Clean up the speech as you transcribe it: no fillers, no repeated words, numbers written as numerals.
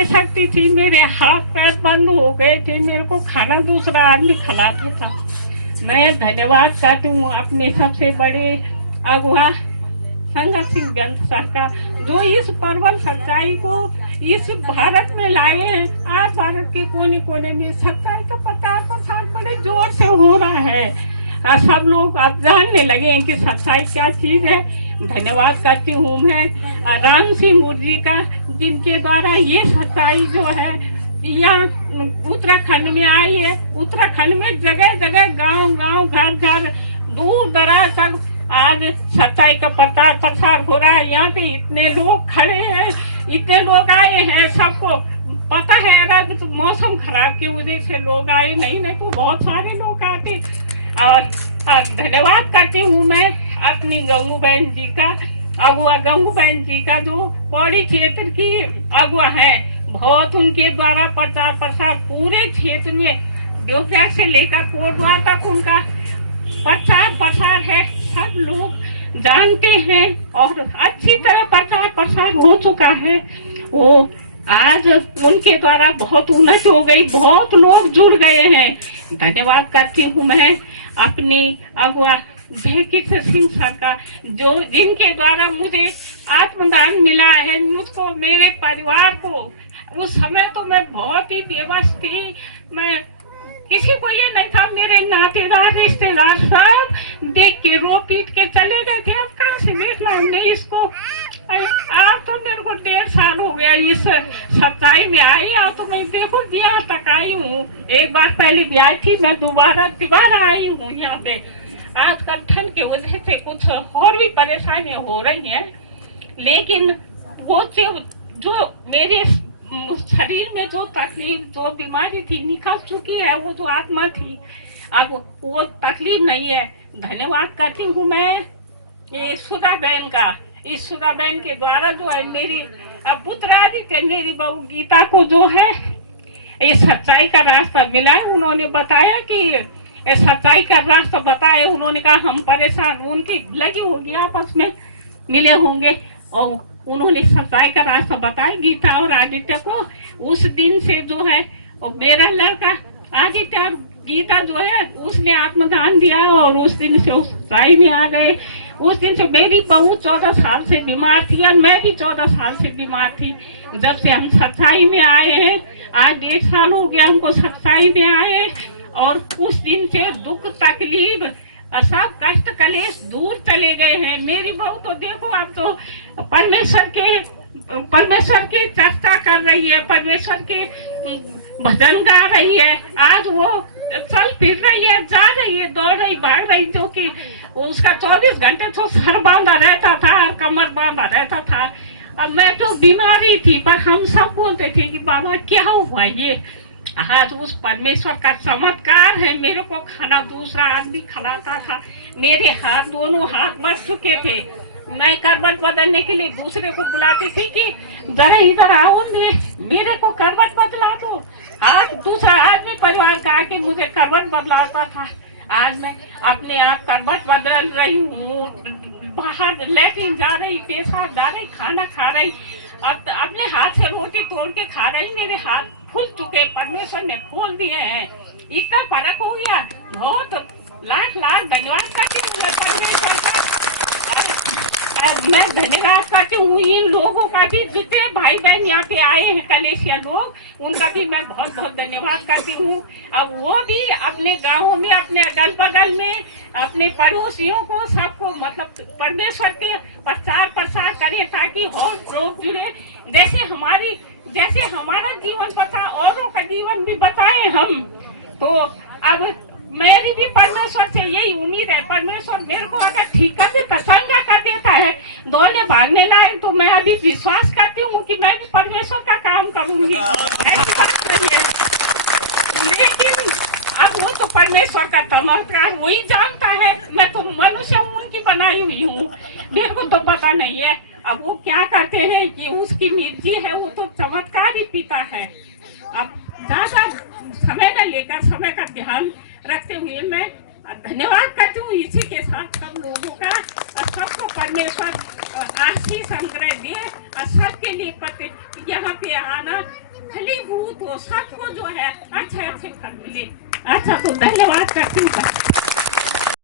दे सकती थी, मेरे हाथ पैर बंद हो गए थे, मेरे को खाना दूसरा आदमी खिलाता था। मैं धन्यवाद करती हूँ अपने सबसे बड़े अगुआ संगत सिंह जनता का, जो इस प्रबल सच्चाई को इस भारत में लाए हैं। आज भारत के कोने कोने में सच्चाई का प्रचार प्रसार बड़े जोर से हो रहा है। सब लोग अब जानने लगे हैं कि सच्चाई क्या चीज है। धन्यवाद करती हूँ मैं राम सिंह गुर्जी का, जिनके द्वारा ये सच्चाई जो है यहाँ उत्तराखंड में आई है। उत्तराखंड में जगह जगह गांव गांव घर घर दूर दराज तक आज सच्चाई का प्रचार प्रसार हो रहा है। यहाँ पे इतने लोग खड़े हैं, इतने लोग आए हैं, सबको पता है अगर तो मौसम खराब की वजह से लोग आए, नहीं तो बहुत सारे लोग आते। और धन्यवाद करती हूँ मैं अपनी गंगू बहन जी का, अगुआ गंगू बहन जी का, जो पौड़ी क्षेत्र की अगुआ है। बहुत उनके द्वारा प्रचार प्रसार पूरे क्षेत्र में दोपहर से लेकर कोटवा तक उनका प्रचार प्रसार है। सब लोग जानते हैं और अच्छी तरह प्रचार प्रसार हो चुका है। वो आज उनके द्वारा बहुत उन्नत हो गई, बहुत लोग जुड़ गए हैं। धन्यवाद करती हूँ मैं अपनी अगुआ जय किशन सिंह सर का, जो जिनके द्वारा मुझे आत्मदान मिला है, मुझको मेरे परिवार को। उस समय तो मैं बहुत ही बेबस थी, मैं किसी को ये नहीं था, मेरे नातेदार रिश्तेदार सब देख के रो पीट के चले गए थे। अब कहाँ से देखना हमने इसको। आज तो मेरे को 1.5 साल हो गया इस सच्चाई में आई, और तो मैं देखो यहाँ तक आई हूँ। एक बार पहले भी आई थी, मैं दोबारा आई हूँ यहाँ पे। आजकल ठंड की वजह से कुछ और भी परेशानियां हो रही हैं, लेकिन वो जो मेरे शरीर में जो तकलीफ, जो बीमारी थी, निकल चुकी है। वो जो आत्मा थी, अब वो तकलीफ नहीं है। धन्यवाद करती हूँ मैं ये सुधा बहन का। इस सुधा बहन के द्वारा जो है मेरी पुत्र आदित्य, मेरी बहू गीता को जो है ये सच्चाई का रास्ता मिला है। उन्होंने बताया कि सच्चाई का रास्ता बताया। उन्होंने कहा हम परेशान, उनकी लगी होगी आपस में मिले होंगे, और उन्होंने सच्चाई का रास्ता बताया गीता और आदित्य को। उस दिन से जो है मेरा लड़का आदित्य और गीता जो है उसने आत्मदान दिया, और उस दिन से उस सच्चाई में आ गए। उस दिन से मेरी बहू 14 साल से बीमार थी, और मैं भी 14 साल से बीमार थी। जब से हम सच्चाई में आए हैं, आज 1.5 साल हो गया हमको सच्चाई में आए, और उस दिन से दुख तकलीफ सब कष्ट कलेश दूर चले गए हैं। मेरी बहू तो देखो अब तो परमेश्वर की चर्चा कर रही है, परमेश्वर के भजन गा रही है। आज वो चल फिर रही है, जा रही है, दौड़ रही, भाग रही, जो कि उसका 24 घंटे तो सर बांधा रहता था और कमर बांधा रहता था। अब मैं तो बीमारी थी, पर हम सब बोलते थे कि बाबा क्या हुआ ये। आज उस परमेश्वर का चमत्कार है। मेरे को खाना दूसरा आदमी खिलाता था, मेरे हाथ दोनों हाथ मर चुके थे। मैं करवट बदलने के लिए दूसरे को बुलाती थी कि जरा इधर आओ, मेरे को करवट बदला दो। आज दूसरा आदमी परिवार का आके मुझे करवट बदलाता था। आज मैं अपने आप करवट बदल रही हूँ, बाहर लेटरिन जा रही, पेशाब जा रही, खाना खा रही, अपने हाथ से रोटी तोड़ के खा रही। मेरे हाथ खुल चुके, परमेश्वर ने खोल दिए हैं। इतना फर्क हो गया। बहुत लाख लाख धन्यवाद करती हूँ परमेश्वर का। मैं धन्यवाद करती हूँ इन लोगों का भी, जितने भाई बहन यहाँ पे आए हैं कलेशिया लोग, उनका भी मैं बहुत बहुत धन्यवाद करती हूँ। अब वो भी अपने गाँव में, अपने अगल बगल में, अपने पड़ोसियों को, सबको मतलब परमेश्वर के प्रचार प्रसार करें, ताकि और लोग जुड़े। जैसे हमारा जीवन बता, औरों का जीवन भी बताएं हम। तो अब मेरी भी परमेश्वर से यही उम्मीद है। परमेश्वर मेरे को अगर ठीक कर देता, चंगा कर देता है, दौड़ने भागने लायक, तो मैं अभी विश्वास करती हूँ कि मैं भी परमेश्वर का काम करूंगी। ऐसी बात नहीं है, लेकिन अब वो तो परमेश्वर का चमत्कार वही जानता है। मैं तो मनुष्य हूँ, उनकी बनाई हुई हूँ, मेरे को तो पता नहीं है। अब वो क्या करते हैं कि उसकी मर्जी है, वो तो चमत्कार ही पीता है। अब ज्यादा समय न लेकर, समय का ध्यान रखते हुए मैं धन्यवाद करती हूँ इसी के साथ सब लोगों का। और सबको परमेश्वर आशीष अनुग्रह दे, और सबके लिए यहाँ पे आना तो सबको जो है अच्छे अच्छे फल मिले। अच्छा, तो धन्यवाद करती हूँ।